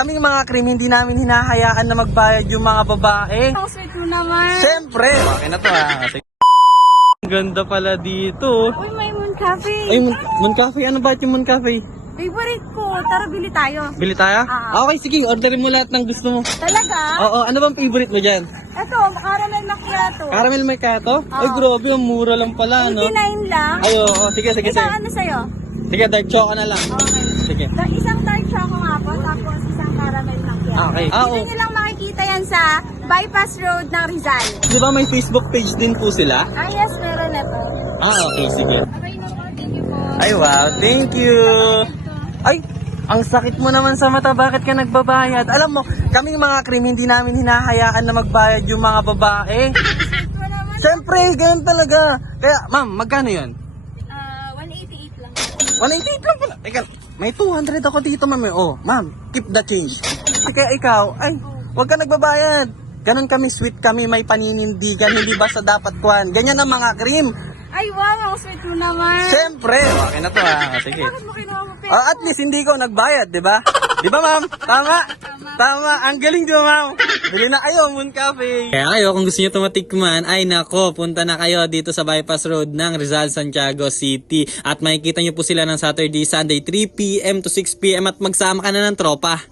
Kaming mga cream, hindi namin hinahayaan na magbayad yung mga babae. Ang sweet mo naman. Siyempre! Okay na to ha. Ang ganda pala dito. Uy, may Moon Cafe. Ay, Moon Cafe. Ano ba yung Moon Cafe? Favorite ko. Tara, bili tayo. Bili tayo? Ah. Okay, sige. Orderin mo lahat ng gusto mo. Talaga? Oo, ano bang favorite mo dyan? Ito, caramel macchiato. Caramel macchiato? Ay, grabe. Ang mura lang pala, no? 89 lang. Ay, oo. Sige, sige, Ikaw, sige. ano sa'yo? Sige, dark choco na lang. Okay. Sige. Isang dark choco nga po, tapos isang caramel macchiato. Okay. Dito nyo lang makikita yan sa Bypass Road ng Rizal. Di ba may Facebook page din po sila? Yes, meron na po. Okay, sige. Okay na po, thank you po. Ay, wow. Thank you. Ay, ang sakit mo naman sa mata. Bakit ka nagbabayad? Alam mo, kaming mga cream, hindi namin hinahayaan na magbayad yung mga babae. Sweet mo naman. Siyempre, ganun talaga. Kaya, ma'am, magkano yun? 188 lang. 188 lang pala. Teka, may 200 ako dito, ma'am. Oh, ma'am, keep the change. Kaya ikaw, ay, huwag ka nagbabayad. Ganun kami, sweet kami, may paninindigan, hindi basta dapat kuhan. Ganyan ang mga cream. Ay, wow, ang sweet mo naman. Siyempre, okay na to ha. Sige. Bakit mo kinuha mo pera? At least hindi ko nagbayad, di ba? Di ba, ma'am? Tama? Tama. Ang galing, di ba, ma'am? Bili na kayo, Moon Cafe. Kaya kayo, kung gusto nyo tumatikman, ay nako, punta na kayo dito sa Bypass Road ng Rizal, Santiago City. At makikita nyo po sila ng Saturday, Sunday, 3 p.m. to 6 p.m. at magsama ka na ng tropa.